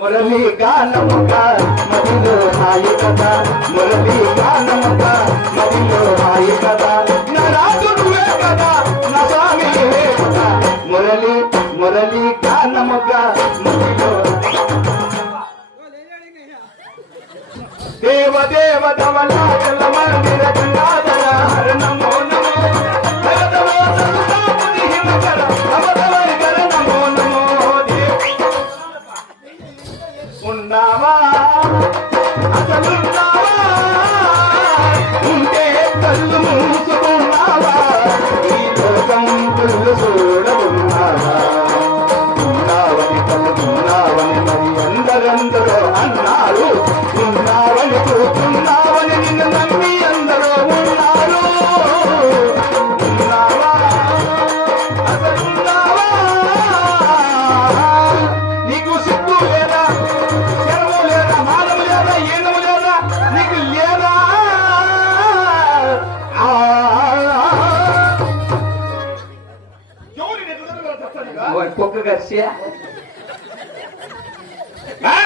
మురళి గానముగా మదిలో హాయి కదా, మురళి గానముగా మదిలో హాయి కదా, నా రాజు నువ్వే కదా, నా స్వామి నువ్వే కదా, మురళి మురళి గానముగా మదిలో దేవ దేవ ధవలా జల మందిర గంగాధర హర నమో నమో భగవో సర్వముని హిమకర అవధవరికర నమో నమో ఉన్నావా అసలున్నావా ఉంటే కళ్ళు మూసుకున్నావా ఈ లోకం కళ్ళు చూడవున్నావా ఉన్నావని కలుగున్నావని మరి అందరందరూ అన్నారు ఉన్నావని చూస్తున్నావని నిన్ను నమ్మి అందరూ ఉన్నారు ఉన్నావా అసలున్నావా నీకు సిగ్గు లేదా శరము లేదా మానము లేదా ఏనము లేదా నీకు లేదా కుక్క కర్ష